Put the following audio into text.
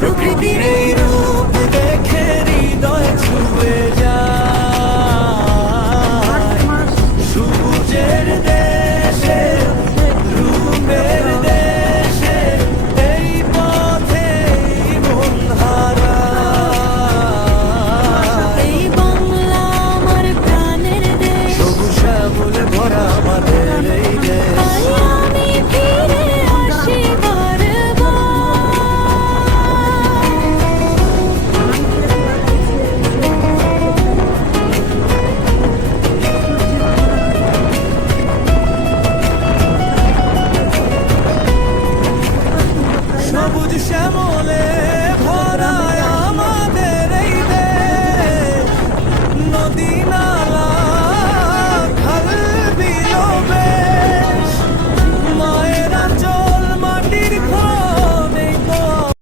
প্রকৃতির এই রূপ দেখে হৃদয় ছুঁয়ে যায়। সবুজের দেশে, রূপের দেশে, এই পথে মন হারায়। এই বাংলা আমার প্রাণের দেশ, সবুজ শ্যামলে ভরা আমাদের এই দেশ। তাই আমি ফিরে আসি বারবার। সবুজ শ্যামলে ভরা